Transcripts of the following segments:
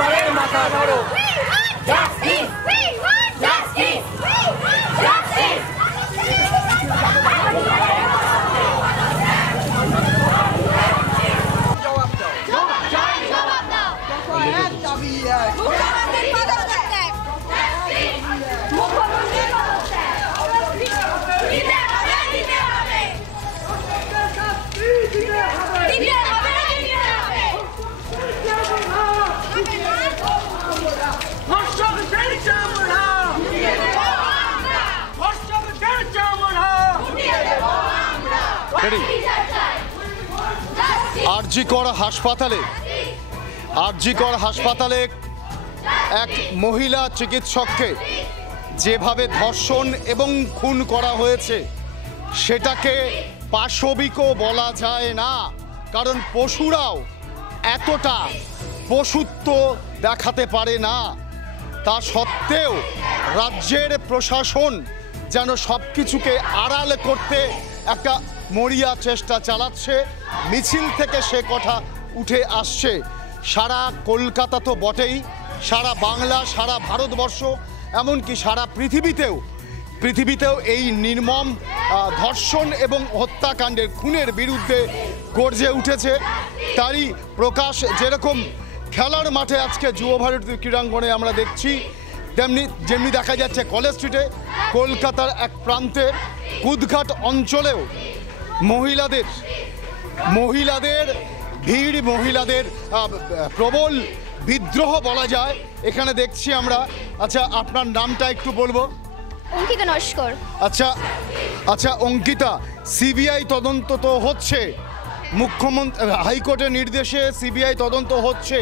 করের মাথা ধরো। Justice, justice, justice. জবাব দাও। জবাব দাও। এক দাবি এক। মুখ্যমন্ত্রী পদত্যাগ। মুখ্যমন্ত্রী পদত্যাগ। দিতে হবে, দিতে হবে। দিতে হবে, দিতে হবে। ধর্ষকদের চামড়া। ধর্ষকদের চামড়া। আরজিকর হাসপাতালে এক মহিলা চিকিৎসককে যেভাবে ধর্ষণ এবং খুন করা হয়েছে সেটাকে পাশবিকও বলা যায় না, কারণ পশুরাও এতটা পশুত্ব দেখাতে পারে না। তা সত্ত্বেও রাজ্যের প্রশাসন যেন সব কিছুকে আড়াল করতে একটা মরিয়া চেষ্টা চালাচ্ছে। মিছিল থেকে সে কথা উঠে আসছে। সারা কলকাতা তো বটেই, সারা বাংলা, সারা ভারতবর্ষ, এমনকি সারা পৃথিবীতেও এই নির্মম ধর্ষণ এবং হত্যাকাণ্ডের খুনের বিরুদ্ধে গর্জে উঠেছে। তারই প্রকাশ যেরকম খেলার মাঠে আজকে যুব ভারতী ক্রীড়াঙ্গনে আমরা দেখছি, যেমনি দেখা যাচ্ছে কলেজ স্ট্রিটে, কলকাতার এক প্রান্তে কুদঘাট অঞ্চলেও মহিলাদের ভিড়, মহিলাদের প্রবল বিদ্রোহ বলা যায় এখানে দেখছি আমরা। আচ্ছা, আপনার নামটা একটু বলবো? অঙ্কিতা নস্কর। আচ্ছা অঙ্কিতা, সিবিআই তদন্ত তো হচ্ছে, মুখ্যমন্ত্রী হাইকোর্টের নির্দেশে সিবিআই তদন্ত হচ্ছে,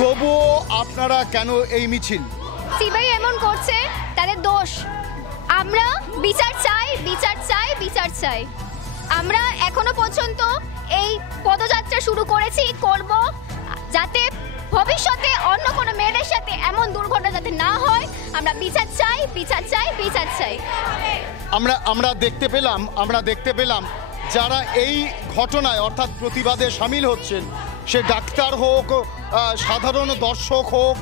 তবুও আপনারা কেন এই মিছিল? সিবিআই এমন করছে, তাদের দোষ। আমরা বিচার চাই, বিচার চাই, বিচার চাই। আমরা এখনো পর্যন্ত এই পদযাত্রা শুরু করেছি, করব, যাতে ভবিষ্যতে অন্য কোনো মেয়েদের সাথে এমন দুর্ঘটনা যাতে না হয়। আমরা বিচার চাই, বিচার চাই, বিচার চাই। আমরা দেখতে পেলাম যারা এই ঘটনায় অর্থাৎ প্রতিবাদে সামিল হচ্ছেন, সে ডাক্তার হোক, সাধারণ দর্শক হোক,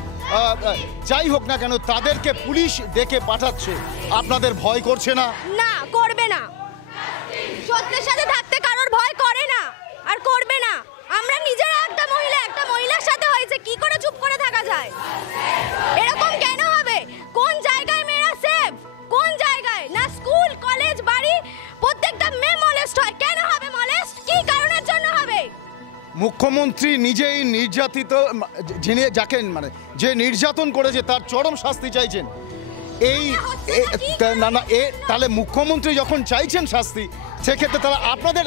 যাই হোক না কেন, তাদেরকে পুলিশ ডেকে পাঠাচ্ছে। আপনাদের ভয় করছে না? না, করবে না। সত্যের সাথে থাকতে কারোর ভয় করে না আর করবে না। আমরা নিজেরা একটা মহিলার সাথে হয়েছে, কি করে চুপ করে থাকা যায়? এরকম কেন হবে? কোন জায়গায় মেয়েরা সেফ? কোন জায়গায়? না স্কুল, কলেজ, বাড়ি, প্রত্যেকটা মেয়ে মলেস্ট হয়। কেন হবে মলেস্ট? কি কারণের জন্য হবে? মুখ্যমন্ত্রী নিজেই নির্যাতিত, যে নির্যাতন করেছে তার চরম শাস্তি চাইছেন। তাহলে মুখ্যমন্ত্রী যখন চাইছেন শাস্তি, সেক্ষেত্রে তারা আপনাদের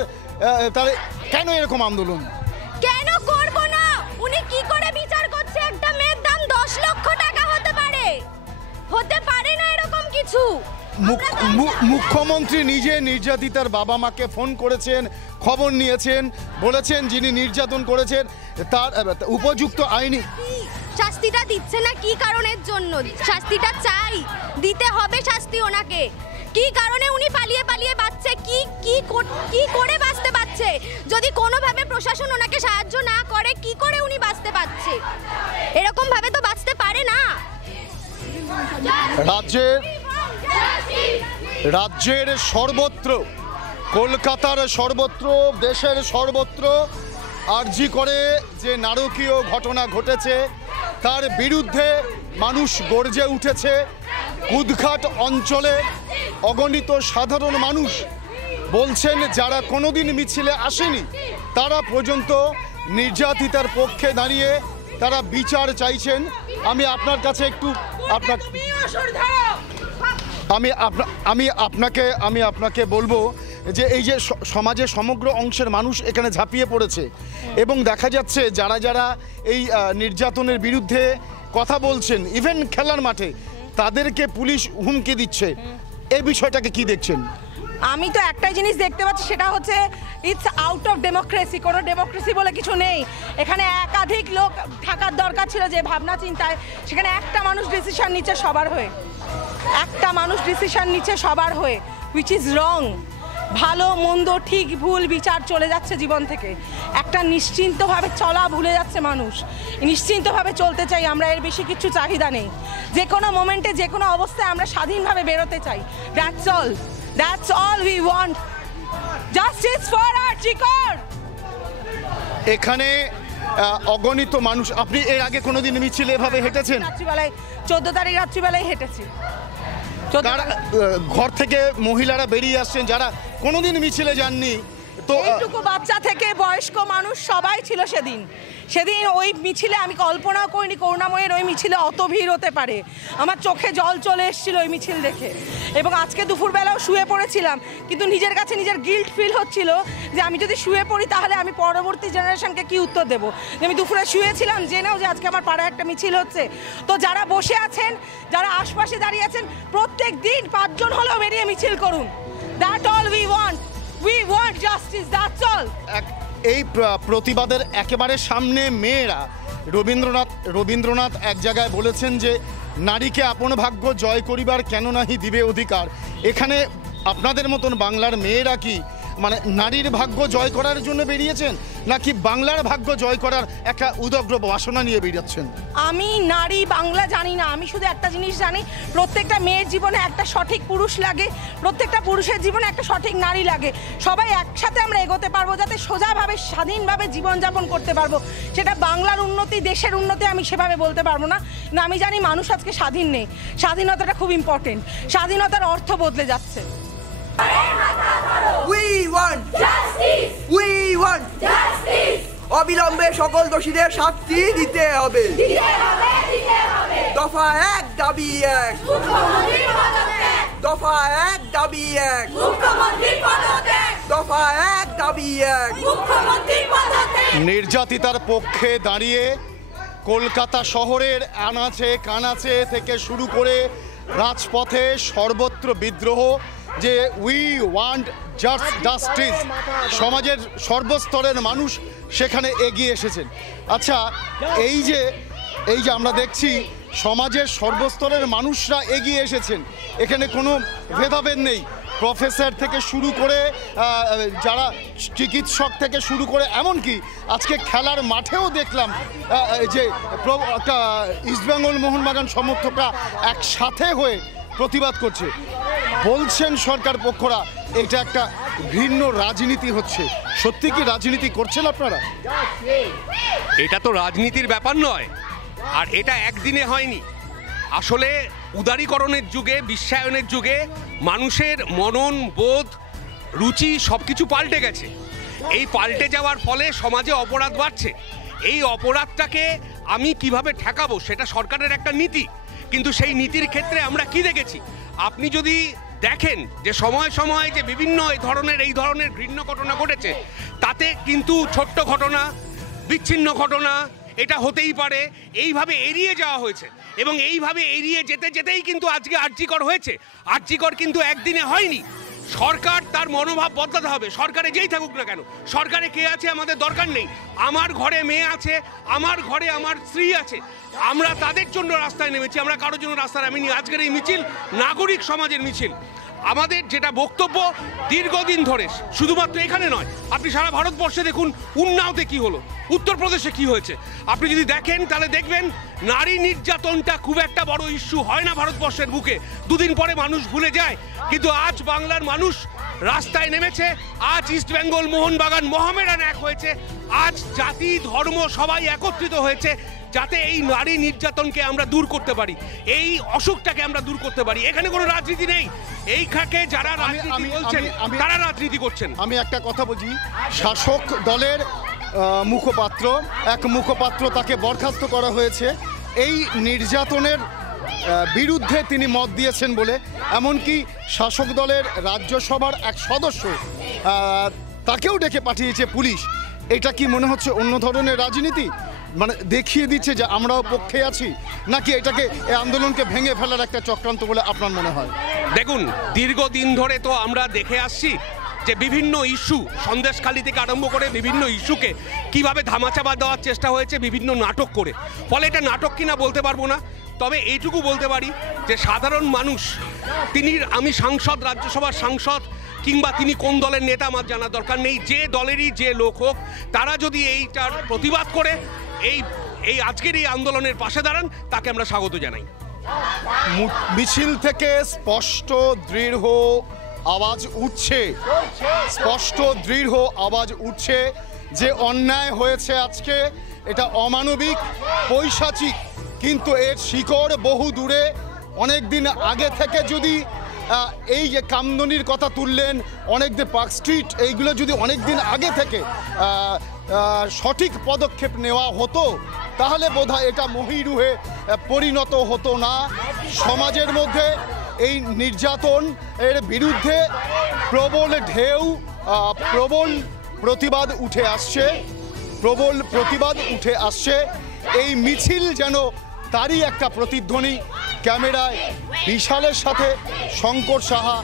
তাহলে কেন এরকম আন্দোলন? কেন করব না? উনি কি করে বিচার করছে? একটা মেয়ের দাম 10 লক্ষ টাকা হতে পারে না এরকম কিছু। মুখ্যমন্ত্রী নিজে নির্যাতিতার বাবা মাকে ফোন করেছেন, খবর নিয়েছেন, বলেছেন যিনি নির্যাতন করেছেন তার উপযুক্ত আইনি শাস্তিটা দিচ্ছে না। কি কারণের জন্য? শাস্তিটা চাই, দিতে হবে শাস্তি ওনাকে। কি কারণে উনি পালিয়ে বাঁচছে? কি করে বাঁচতে পারছে? যদি কোনোভাবে প্রশাসন ওনাকে সাহায্য না করে, কি করে উনি বাঁচতে পারছে? এরকম ভাবে তো বাঁচতে পারে না। রাজ্যের সর্বত্র, কলকাতার সর্বত্র, দেশের সর্বত্র আরজি করে যে নারকীয় ঘটনা ঘটেছে তার বিরুদ্ধে মানুষ গর্জে উঠেছে। কুদঘাট অঞ্চলে অগণিত সাধারণ মানুষ বলছেন, যারা কোনোদিন মিছিলে আসেনি তারা পর্যন্ত নির্যাতিতার পক্ষে দাঁড়িয়ে তারা বিচার চাইছেন। আমি আপনার কাছে একটু আমি আপনাকে বলবো যে এই যে সমাজের সমগ্র অংশের মানুষ এখানে ঝাঁপিয়ে পড়েছে এবং দেখা যাচ্ছে যারা এই নির্যাতনের বিরুদ্ধে কথা বলছেন, ইভেন খেলার মাঠে তাদেরকে পুলিশ হুমকি দিচ্ছে, এই বিষয়টাকে কি দেখছেন? আমি তো একটাই জিনিস দেখতে পাচ্ছি, সেটা হচ্ছে ইটস আউট অফ ডেমোক্রেসি। কোনো ডেমোক্রেসি বলে কিছু নেই এখানে। একাধিক লোক থাকার দরকার ছিল যে ভাবনা চিন্তায়, সেখানে একটা মানুষ ডিসিশন নিচ্ছে সবার হয়ে, হুইচ ইজ রং। ভালো মন্দ ঠিক ভুল বিচার চলে যাচ্ছে জীবন থেকে, একটা নিশ্চিন্তভাবে চলা ভুলে যাচ্ছে মানুষ। নিশ্চিন্তভাবে চলতে চাই আমরা, এর বেশি কিছু চাহিদা নেই। যে কোনো মোমেন্টে যে কোনো অবস্থায় আমরা স্বাধীনভাবে বেরোতে চাই। That's all we want. Justice for RG Kar. এখানে অগণিত মানুষ। আপনি এর আগে কোনোদিন মিছিলে এভাবে হেঁটেছেন? রাত্রিবেলায় 14 তারিখ রাত্রিবেলায় হেঁটেছি। ঘর থেকে মহিলারা বেরিয়ে আসছেন যারা কোনোদিন মিছিলে যাননি, তো এইটুকু বাচ্চা থেকে বয়স্ক মানুষ সবাই ছিল সেদিন। ওই মিছিলে আমি কল্পনাও করিনি করুণাময়ের ওই মিছিলে অত ভিড় হতে পারে। আমার চোখে জল চলে এসেছিল ওই মিছিল দেখে। এবং আজকে দুপুরবেলাও শুয়ে পড়েছিলাম, কিন্তু নিজের কাছে নিজের গিল্ট ফিল হচ্ছিল যে আমি যদি শুয়ে পড়ি তাহলে আমি পরবর্তী জেনারেশনকে কি উত্তর দেবো। আমি দুপুরে শুয়েছিলাম জেনেও যে আজকে আমার পাড়ায় একটা মিছিল হচ্ছে। তো যারা বসে আছেন, যারা আশপাশে দাঁড়িয়ে আছেন, প্রত্যেক দিন 5 জন হলেও বেরিয়ে মিছিল করুন। That all we want. We want justice, that's all. এই প্রতিবাদের একেবারে সামনে মেয়েরা, রবীন্দ্রনাথ এক জায়গায় বলেছেন যে নারীকে আপন ভাগ্য জয় করিবার কেন নাহি দিবে অধিকার। এখানে আপনাদের মতন বাংলার মেয়েরা কি মানে নারীর ভাগ্য জয় করার জন্য বেরিয়েছেন, নাকি বাংলার ভাগ্য জয় করার একটা উদগ্র বাসনা নিয়ে বেরিয়েছেন? আমি নারী বাংলা জানি না, আমি শুধু একটা জিনিস জানি, প্রত্যেকটা মেয়ের জীবনে একটা সঠিক পুরুষ লাগে, প্রত্যেকটা পুরুষের জীবনে একটা সঠিক নারী লাগে। সবাই একসাথে আমরা এগোতে পারবো, যাতে সোজাভাবে স্বাধীনভাবে জীবনযাপন করতে পারবো। সেটা বাংলার উন্নতি, দেশের উন্নতি আমি সেভাবে বলতে পারবো না। না, আমি জানি মানুষ আজকে স্বাধীন নেই। স্বাধীনতাটা খুব ইম্পর্টেন্ট। স্বাধীনতার অর্থ বদলে যাচ্ছে। We want Justice! We want Justice! অবিলম্বে সকল দোষীদের শাস্তি দিতে হবে। দফা 1 দাবি 1। দফা 1 দাবি 1। দফা 1 দাবি 1। নির্যাতিতার পক্ষে দাঁড়িয়ে কলকাতা শহরের আনাচে কানাচে থেকে শুরু করে রাজপথে সর্বত্র বিদ্রোহ, যে উই ওয়ান্ট জাস্টিস। সমাজের সর্বস্তরের মানুষ সেখানে এগিয়ে এসেছেন। আচ্ছা, এই যে আমরা দেখছি সমাজের সর্বস্তরের মানুষরা এগিয়ে এসেছেন, এখানে কোনো ভেদাভেদ নেই। প্রফেসর থেকে শুরু করে যারা চিকিৎসক থেকে শুরু করে এমনকি আজকে খেলার মাঠেও দেখলাম যে ইস্টবেঙ্গল মোহনবাগান সমর্থকরা একসাথে হয়ে প্রতিবাদ করছে। বলছেন সরকার পক্ষরা এটা একটা ভিন্ন রাজনীতি হচ্ছে। সত্যি কি রাজনীতি করছেন আপনারা? এটা তো রাজনীতির ব্যাপার নয়, আর এটা একদিনে হয়নি। আসলে উদারীকরণের যুগে, বিশ্বায়নের যুগে মানুষের মনন, বোধ, রুচি সব কিছু পাল্টে গেছে। এই পাল্টে যাওয়ার ফলে সমাজে অপরাধ বাড়ছে। এই অপরাধটাকে আমি কিভাবে ঠেকাবো সেটা সরকারের একটা নীতি, কিন্তু সেই নীতির ক্ষেত্রে আমরা কি দেখেছি? আপনি যদি দেখেন যে সময় সময় যে বিভিন্ন এই ধরনের ঘৃণ্য ঘটনা ঘটেছে, তাতে কিন্তু ছোট্ট ঘটনা, বিচ্ছিন্ন ঘটনা এটা হতেই পারে, এইভাবে এড়িয়ে যাওয়া হয়েছে। এবং এইভাবে এড়িয়ে যেতে যেতেই কিন্তু আজকে আরজিকর হয়েছে। আরজিকর কিন্তু একদিনে হয়নি। সরকার তার মনোভাব বদলাতে হবে। সরকারে যেই থাকুক না কেন, সরকারে কে আছে আমাদের দরকার নেই। আমার ঘরে মেয়ে আছে, আমার ঘরে আমার স্ত্রী আছে, আমরা তাদের জন্য রাস্তায় নেমেছি, আমরা কারোর জন্য রাস্তায় নামিনি। আজকের এই মিছিল নাগরিক সমাজের মিছিল। আমাদের যেটা বক্তব্য, দীর্ঘদিন ধরে শুধুমাত্র এখানে নয়, আপনি সারা ভারতবর্ষে দেখুন, উন্নাওতে কি হলো, উত্তরপ্রদেশে কি হয়েছে, আপনি যদি দেখেন তাহলে দেখবেন নারী নির্যাতনটা খুব একটা বড় ইস্যু হয় না ভারতবর্ষের বুকে। দুদিন পরে মানুষ ভুলে যায়, কিন্তু আজ বাংলার মানুষ রাস্তায় নেমেছে। আজ ইস্টবেঙ্গল মোহনবাগান মোহামেডান এক হয়েছে। আজ জাতি ধর্ম সবাই একত্রিত হয়েছে, যাতে এই নারী নির্যাতনকে আমরা দূর করতে পারি, এই অসুখটাকে আমরা দূর করতে পারি। এখানে কোনো রাজনীতি নেই। এই খাকে যারা রাজনীতি বলছেন তারা রাজনীতি করছেন। আমি একটা কথা বলছি, শাসক দলের মুখপাত্র তাকে বরখাস্ত করা হয়েছে এই নির্যাতনের বিরুদ্ধে তিনি মত দিয়েছেন বলে। এমনকি শাসক দলের রাজ্যসভার এক সদস্য তাকেও ডেকে পাঠিয়েছে পুলিশ। এটা কি মনে হচ্ছে অন্য ধরনের রাজনীতি? মানে দেখিয়ে দিচ্ছে যে আমরাও পক্ষে আছি, নাকি এটাকে এই আন্দোলনকে ভেঙে ফেলার একটা চক্রান্ত বলে আপনার মনে হয়? দেখুন, দীর্ঘদিন ধরে তো আমরা দেখে আসছি যে বিভিন্ন ইস্যু, সন্দেশখালী থেকে আরম্ভ করে বিভিন্ন ইস্যুকে কিভাবে ধামাচাপা দেওয়ার চেষ্টা হয়েছে বিভিন্ন নাটক করে। ফলে এটা নাটক কিনা বলতে পারবো না, তবে এইটুকু বলতে পারি যে সাধারণ মানুষ, আমি সাংসদ, রাজ্যসভার সাংসদ, কিংবা তিনি কোন দলের নেতা আমার জানার দরকার নেই, যে দলেরই যে লোক হোক, তারা যদি এইটার প্রতিবাদ করে এই আজকের এই আন্দোলনের পাশে দাঁড়ান, তাকে আমরা স্বাগত জানাই। মিছিল থেকে স্পষ্ট দৃঢ় আওয়াজ উঠছে, স্পষ্ট দৃঢ় আওয়াজ উঠছে যে অন্যায় হয়েছে আজকে, এটা অমানবিক, পৈশাচিক, কিন্তু এর শিকড় বহু দূরে। অনেক দিন আগে থেকে যদি এই যে কামদুনির কথা তুললেন, অনেকদিন পার্ক স্ট্রিট, এইগুলো যদি অনেক দিন আগে থেকে সঠিক পদক্ষেপ নেওয়া হতো, তাহলে বোধহয় এটা মহীরুহে পরিণত হতো না। সমাজের মধ্যে এই নির্যাতন এর বিরুদ্ধে প্রবল ঢেউ, প্রবল প্রতিবাদ উঠে আসছে, প্রবল প্রতিবাদ উঠে আসছে। এই মিছিল যেন তারই একটা প্রতিধ্বনি। ক্যামেরায় বিশালের সাথে শঙ্কর সাহা,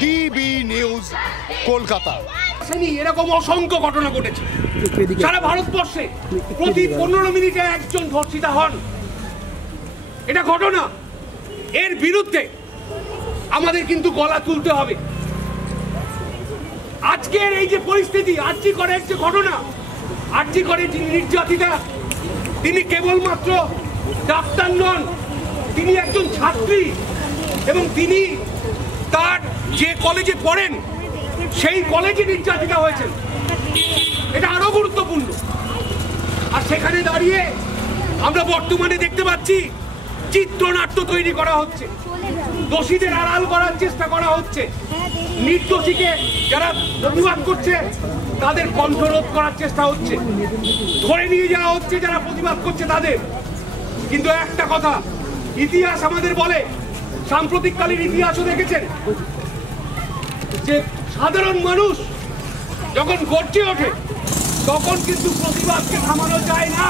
ডিবি নিউজ, কলকাতা। এরকম অসংখ্য ঘটনা ঘটেছে সারা ভারতবর্ষে, প্রতি 15 মিনিটে একজন ধর্ষিতা হন, এটা ঘটনা। এর বিরুদ্ধে আমাদের কিন্তু গলা তুলতে হবে। আজকের এই যে পরিস্থিতি, আরজি করের যে ঘটনা, আরজি করে যিনি নির্যাতিতা, তিনি কেবলমাত্র ডাক্তার নন, তিনি একজন ছাত্রী, এবং তিনি তার যে কলেজে পড়েন সেই কলেজে নির্যাতিতা হয়েছেন, এটা আরো গুরুত্বপূর্ণ। আর সেখানে দাঁড়িয়ে আমরা বর্তমানে দেখতে পাচ্ছি চিত্রনাট্য তৈরি করা হচ্ছে, দোষীদের আড়াল করার চেষ্টা করা হচ্ছে, নির্দোষীকে যারা প্রতিবাদ করছে তাদের কণ্ঠরোধ করার চেষ্টা হচ্ছে, ধরে নিয়ে যাওয়া হচ্ছে যারা প্রতিবাদ করছে তাদের। কিন্তু একটা কথা ইতিহাস আমাদের বলে, সাম্প্রতিককালীন ইতিহাসও দেখেছেন, যে সাধারণ মানুষ যখন গর্জে ওঠে তখন কিন্তু প্রতিবাদকে থামানো যায় না।